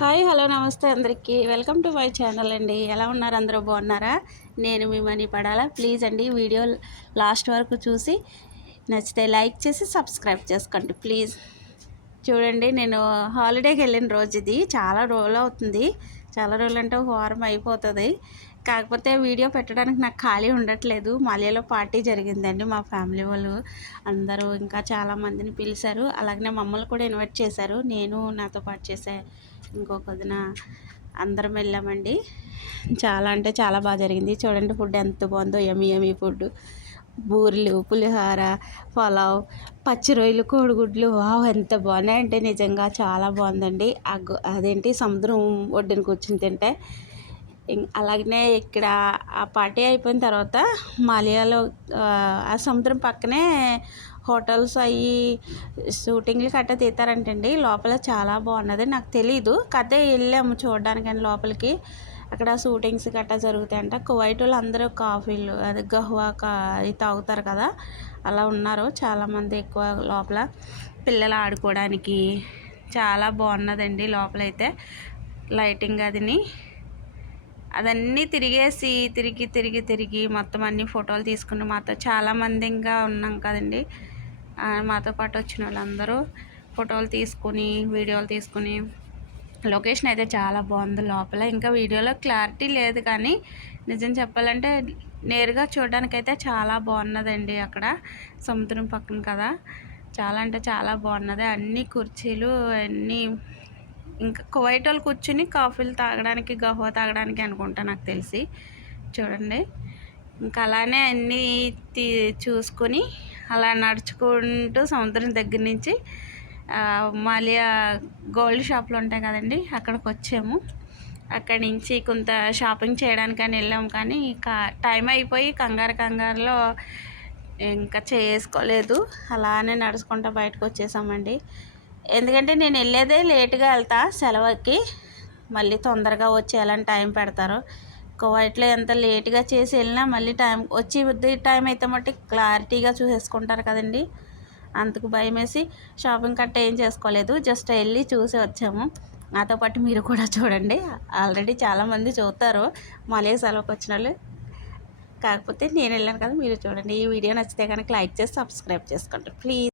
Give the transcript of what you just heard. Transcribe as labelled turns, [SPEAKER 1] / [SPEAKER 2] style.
[SPEAKER 1] Hi hello నమస్తే అందరికీ. Welcome to my channel అండి. ఎలా ఉన్నారు? అందరూ బాగున్నారా? నేను మీ మనీ పడాలా? ప్లీజ్ అండి వీడియో లాస్ట్ వరకు చూసి నచ్చితే లైక్ చేసి సబ్స్క్రైబ్ చేసుకోండి ప్లీజ్. చూడండి నేను హాలిడేకి వెళ్ళిన రోజు ఇది. చాలా రోజులు అవుతుంది. చాలా రోజులు అంటే ఒక వారం అయిపోతుంది. కాకపోతే వీడియో పెట్టడానికి నాకు ఖాళీ ఉండట్లేదు. మాలియాలో పార్టీ జరిగిందండి మా ఫ్యామిలీ వాళ్ళు. అందరూ ఇంకా చాలామందిని పిలిచారు. అలాగనే మమ్మల్ని కూడా ఇన్వైట్ చేశారు. నేను నాతో పాటు చేసే ఇంకొక వదిన అందరం వెళ్ళామండి. చాలా అంటే చాలా బాగా జరిగింది. చూడండి ఫుడ్ ఎంత బాగుందో. ఎమి ఎమి ఫుడ్. బూరెలు పులిహోర పలావ్ పచ్చి రొయ్యలు కోడిగుడ్లు. వావ్ ఎంత బాగున్నాయంటే నిజంగా చాలా బాగుందండి. అదేంటి? సముద్రం ఒడ్డున కూర్చుని తింటే. అలాగనే ఇక్కడ ఆ పార్టీ అయిపోయిన తర్వాత మాలియాలో ఆ సముద్రం పక్కనే హోటల్స్ అవి షూటింగ్లు కట్ట తీతారంటండి. లోపల చాలా బాగున్నది. నాకు తెలీదు. కథ వెళ్ళాము చూడడానికని లోపలికి. అక్కడ షూటింగ్స్ గట్రా జరుగుతాయంట. కువైట్ వాళ్ళు అందరూ కాఫీలు అది గహ్వా కా అది తాగుతారు కదా. అలా ఉన్నారు చాలామంది ఎక్కువ లోపల. పిల్లలు ఆడుకోవడానికి. చాలా బాగున్నదండి లోపలైతే. లైటింగ్ అదిని. అదన్నీ తిరిగేసి తిరిగి తిరిగి తిరిగి మొత్తం అన్ని ఫోటోలు తీసుకుని మాతో చాలామంది ఇంకా ఉన్నాం కదండి. మాతో పాటు వచ్చిన వాళ్ళందరూ ఫోటోలు తీసుకుని వీడియోలు తీసుకుని. లొకేషన్ అయితే చాలా బాగుంది లోపల. ఇంకా వీడియోలో క్లారిటీ లేదు కానీ నిజం చెప్పాలంటే నేరుగా చూడడానికైతే చాలా బాగున్నదండి అక్కడ. సముద్రం పక్కన కదా. చాలా అంటే చాలా బాగున్నది. అన్ని కుర్చీలు అన్నీ ఇంకా కువైట్ వాళ్ళు కూర్చుని కాఫీలు తాగడానికి గహ్వా తాగడానికి అనుకుంటా నాకు తెలిసి. చూడండి. ఇంకా అలానే అన్నీ తీ చూసుకొని అలా నడుచుకుంటూ సముద్రం దగ్గర నుంచి మాలియా గోల్డ్ షాప్లు ఉంటాయి కదండి అక్కడికి వచ్చాము. అక్కడి నుంచి కొంత షాపింగ్ చేయడానికి అని వెళ్ళాము. కానీ కా టైం అయిపోయి కంగారు కంగారులో ఇంకా చేసుకోలేదు. అలానే నడుచుకుంటూ బయటకు వచ్చేసామండి. ఎందుకంటే నేను వెళ్ళేదే లేట్గా వెళ్తా సెలవుకి. మళ్ళీ తొందరగా వచ్చేయాలని టైం పెడతారు. కువైట్లో ఎంత లేట్గా చేసి వెళ్ళినా మళ్ళీ టైం వచ్చి టైం అయితే మట్టి క్లారిటీగా చూసేసుకుంటారు కదండి. అందుకు భయం వేసి షాపింగ్ కట్ట ఏం చేసుకోలేదు. జస్ట్ వెళ్ళి చూసి వచ్చాము. నాతో పాటు మీరు కూడా చూడండి. ఆల్రెడీ చాలామంది చూస్తారు. మళ్ళీ సెలవుకి వచ్చిన వాళ్ళు. కాకపోతే నేను వెళ్ళాను కదా మీరు చూడండి. ఈ వీడియో నచ్చితే కనుక లైక్ చేసి సబ్స్క్రైబ్ చేసుకోండి. ప్లీజ్.